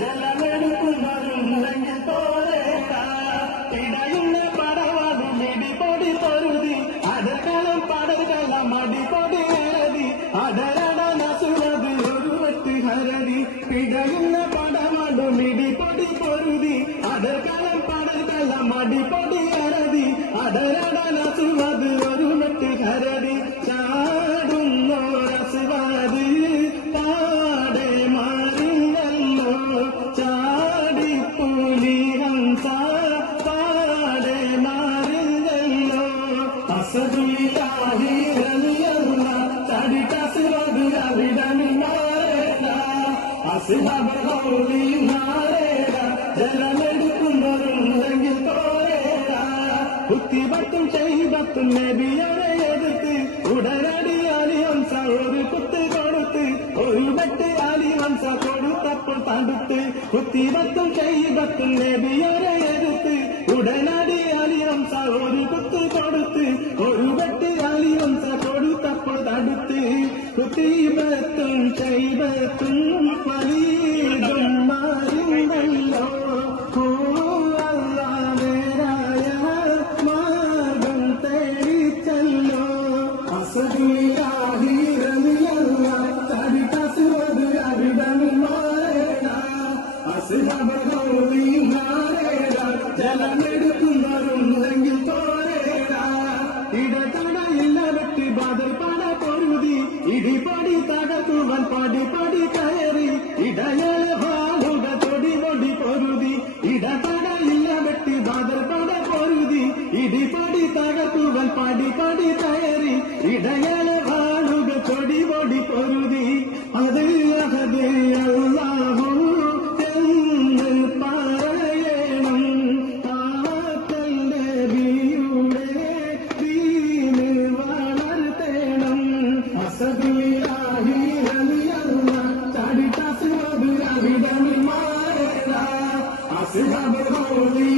ജലമെടുക്കുന്നവരുണ്ടെങ്കിൽ തോരേണ്ട ഇടയുന്ന പടവാടും ഇടിപൊടി പൊരുതി അടകളം പടകല മടിപൊടി എഴുതി അടരട നസുരത് ഒരു വെട്ട് ഹരതി ഇടയുന്ന പടവാടും ഇടിപൊടി പൊരുതി അടകളം പടകല മടിപൊടി എഴുതി അടരട നസുരത് ഒരു വെട്ട് ഹരതി ചാടുന്നോരസുവാത് പാടെ മാറിയല്ലോ ചാടിപ്പൂലി ഹംസ പാടെ മാറിയല്ലോ അസദുല്ലാഹി റളിയല്ല ചാടിട്ടസുവാത് അവിടനി മാറേല അസ്ഹബ് ഖൗലി മാറേല ജലമെടുക്കുന്നവരുണ്ടെങ്കിൽ തോരേല കുത്തിബത്തും ചെയ്ബത്തും നബിയരെ എതിർത്ത് ഉടനടി അലിഹംസ ഒരു കുത്ത് കൊടുത്ത് ഒരു വെട്ട് അലിഹംസ കൊടുത്തപ്പോൾ തടുത്ത് കുത്തിബത്തും ചെയ്ബത്തും നബിയരെ എതിർത്ത് ഉടനടി അലിഹംസ ഒരു കുത്ത് കൊടുത്ത് ഒരു വെട്ട് അലിഹംസ കൊടുത്തപ്പോൾ തടുത്ത് കുത്തിബത്തും ചെയ്ബത്തും വലീദും മാറിയല്ലോ അസദുല്ലാഹി റളിയല്ല ചാടിട്ടസുവാത് അവിടനി മാറേല അസ്ഹബ് ഖൗലി മാറേല ജലമെടുക്കുന്നവരുണ്ടെങ്കിൽ തോരേല ഇടതടയില്ല വെട്ടി ബദർ പട പൊരുതി ഇടിപടി തകർക്കുവാൻ പടി കയറി ഇടയല ഭാഗുക തൊടി പൊടി പൊരുതി ഇടതടയില്ല വെട്ടി ബദർ പട പൊരുതി ഇടിപടി തകർക്കുവാൻ പടി കയറി ഇടയല ഭാഗുക തൊടി പൊടി പൊരുതി അത് അഹദ് അല്ലാഹു എന്ന് പറയണം പാത്തന്റെ ബിയുടെ ദീന് വളർത്തേണം അസദുല്ലാഹി റളിയല്ല ചാടിട്ടസുവാത് അവിടനി മാറേല അസ്ഹബ് ഖൗലി